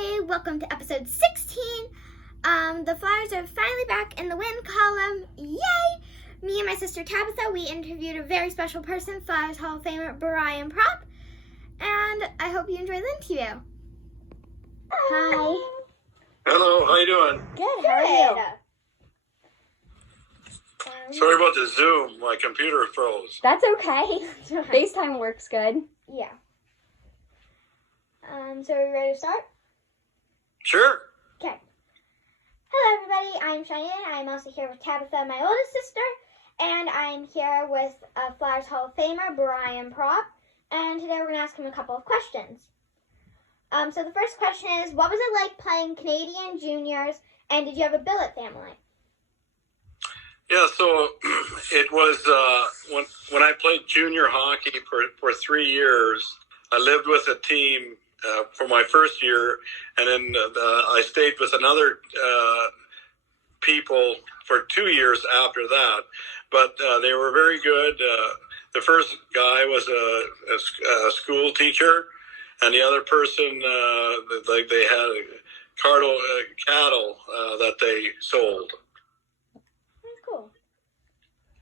everybody, welcome to episode 16. The Flyers are finally back in the win column, yay! Me and my sister Tabitha, we interviewed a very special person, Flyers Hall of Famer Propp, and I hope you enjoy the interview. Hi. Hello, how you doing? Good, how are you? Sorry about the Zoom, my computer froze. That's okay. FaceTime works good. Yeah. So are we ready to start? Sure. Okay. Hello everybody, I'm Cheyenne. I'm also here with Tabitha, my oldest sister, and I'm here with Flyers Hall of Famer Propp, and today we're going to ask him a couple of questions. So the first question is, what was it like playing Canadian juniors, and did you have a billet family? Yeah, so it was when I played junior hockey for 3 years. I lived with a team for my first year, and then I stayed with another people for 2 years after that. But they were very good. The first guy was a school teacher, and the other person, they had cattle that they sold. Cool.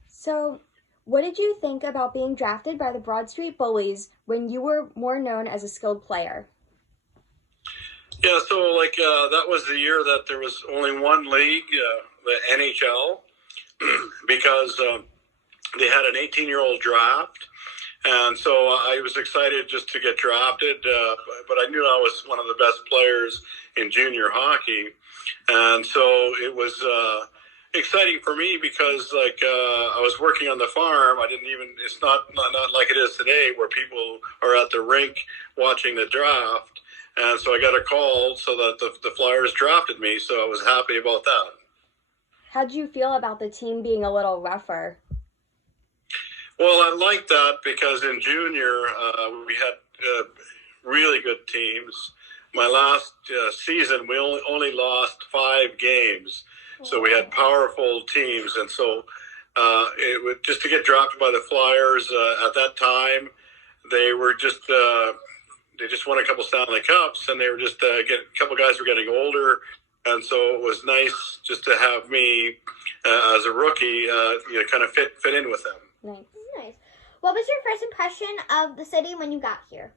So, what did you think about being drafted by the Broad Street Bullies when you were more known as a skilled player? Yeah, so that was the year that there was only one league, the NHL, because they had an 18-year-old draft. And so I was excited just to get drafted, but I knew I was one of the best players in junior hockey. And so it was exciting for me because I was working on the farm. It's not like it is today where people are at the rink watching the draft. And so I got a call so that the Flyers drafted me. So I was happy about that. How'd you feel about the team being a little rougher? Well, I liked that because in junior, we had really good teams. My last season, we only lost 5 games. So we had powerful teams. And so it was just to get drafted by the Flyers at that time, they were just they just won a couple Stanley Cups, and they were just a couple guys were getting older. And so it was nice just to have me as a rookie, kind of fit in with them. Nice. Nice. What was your first impression of the city when you got here?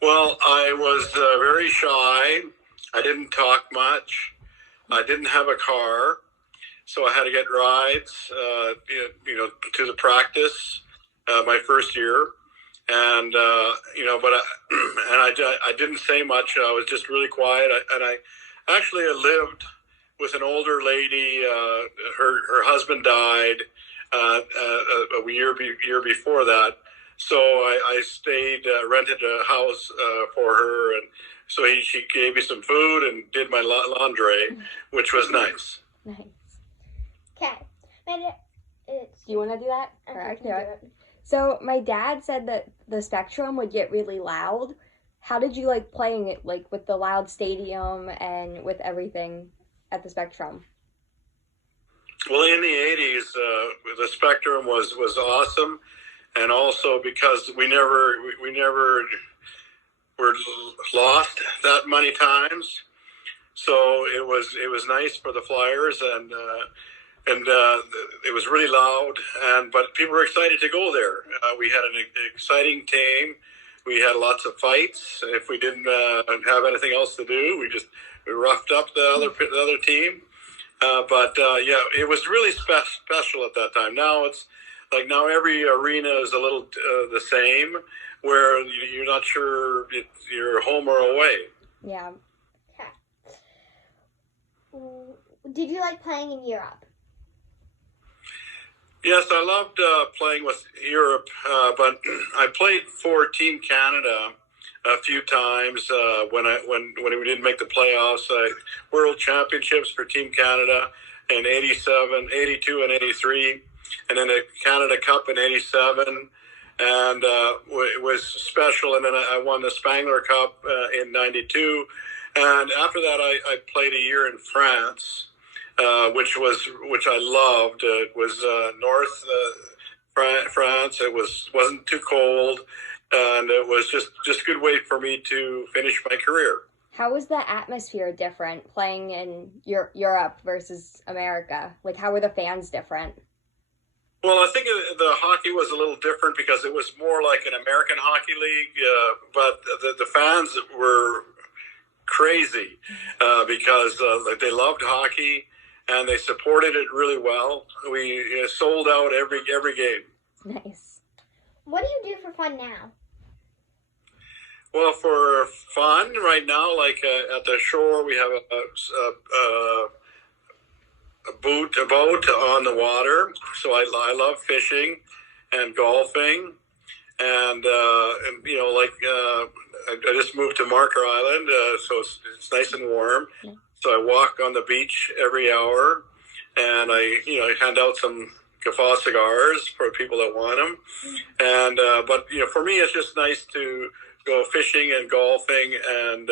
Well, I was very shy. I didn't talk much. I didn't have a car, so I had to get rides, to the practice my first year, and I didn't say much. I was just really quiet, and I actually lived with an older lady. Her husband died a year before that, so I stayed, rented a house for her, and so she gave me some food and did my laundry, which was nice. Nice. Okay. Do you want to do that? I can do it. So my dad said that the Spectrum would get really loud. How did you like playing it, like with the loud stadium and with everything at the Spectrum? Well, in the 80s, the Spectrum was awesome, and also because we never were lost that many times, so it was nice for the Flyers, and it was really loud, but people were excited to go there. We had an exciting team. We had lots of fights. If we didn't have anything else to do, we roughed up the other team. But it was really special at that time. Now it's like every arena is a little the same, where you're not sure if you're home or away. Yeah. Okay. Did you like playing in Europe? Yes, I loved playing with Europe, but I played for Team Canada a few times when we didn't make the playoffs. World Championships for Team Canada in 87, 82, and 83, and then the Canada Cup in 87. And it was special. And then I won the Spangler Cup in 92. And after that, I played a year in France, which I loved. It was north France. It wasn't too cold, and it was just a good way for me to finish my career. How was the atmosphere different playing in Europe versus America? Like, how were the fans different? Well, I think the hockey was a little different because it was more like an American hockey league, but the fans were crazy because they loved hockey and they supported it really well. We sold out every game. Nice. What do you do for fun now? Well, for fun right now, like at the shore, we have a boat on the water. So I love fishing and golfing, and you know, like I just moved to Marker Island, so it's nice and warm. Yeah. So I walk on the beach every hour, and I hand out some Guffaw cigars for people that want them. And but for me, it's just nice to go fishing and golfing and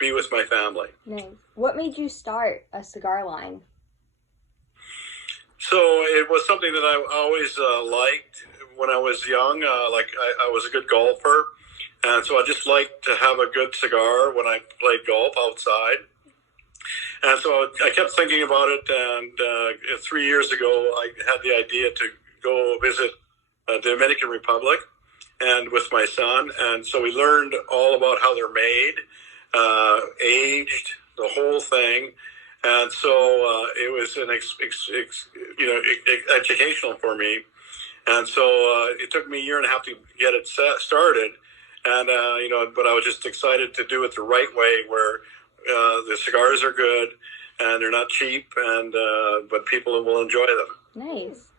be with my family. Nice. What made you start a cigar line? So it was something that I always liked when I was young. Like I was a good golfer, and so I just liked to have a good cigar when I played golf outside. And so I kept thinking about it, and 3 years ago I had the idea to go visit the Dominican Republic and with my son, and so we learned all about how they're made, aged, the whole thing. And so it was an educational for me, and so it took me a year and a half to get it started, and but I was just excited to do it the right way, where the cigars are good and they're not cheap, and but people will enjoy them. Nice.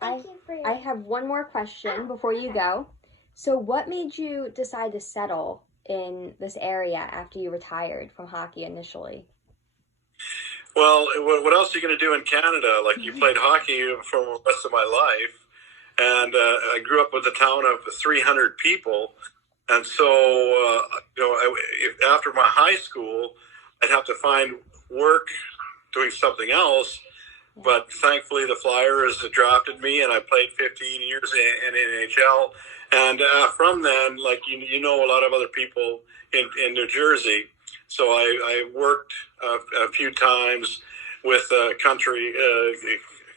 Thank you for your... I have one more question before you go. So, what made you decide to settle in this area after you retired from hockey initially? Well, what else are you going to do in Canada? Like, you played hockey for the rest of my life, and I grew up with a town of 300 people, and so after my high school, I'd have to find work doing something else. But thankfully, the Flyers drafted me, and I played 15 years in NHL. And from then, like a lot of other people in New Jersey. So I worked a few times with country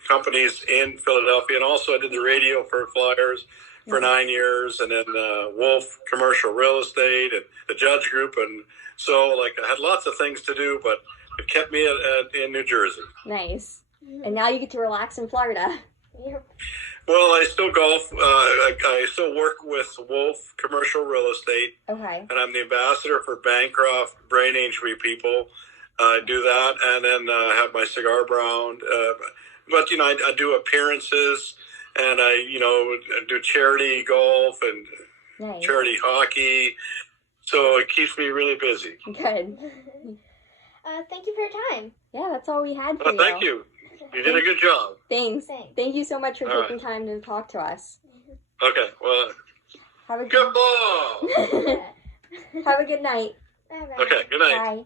companies in Philadelphia, and also I did the radio for Flyers for 9 years, and then Wolf Commercial Real Estate and the Judge Group, and so like I had lots of things to do, but it kept me in New Jersey. Nice. And now you get to relax in Florida. Yep. Well, I still golf. I still work with Wolf Commercial Real Estate. Okay. And I'm the ambassador for Bancroft Brain Injury People. I do that, and then I have my cigar brand. But I do appearances, and I do charity golf and nice. Charity hockey. So it keeps me really busy. Good. Thank you for your time. Yeah, that's all we had for you. Thank you. You did a good job. Thanks. Thank you so much for taking time to talk to us. Okay, well, have a good ball. Have a good night. Bye-bye. Okay, good night. Bye.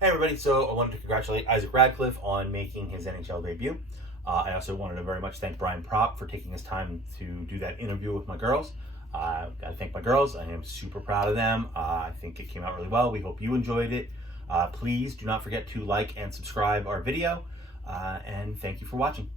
Hey everybody, so I wanted to congratulate Isaac Radcliffe on making his NHL debut. I also wanted to very much thank Brian Propp for taking his time to do that interview with my girls. I thank my girls. I am super proud of them. I think it came out really well. We hope you enjoyed it. Please do not forget to like and subscribe our video. And thank you for watching.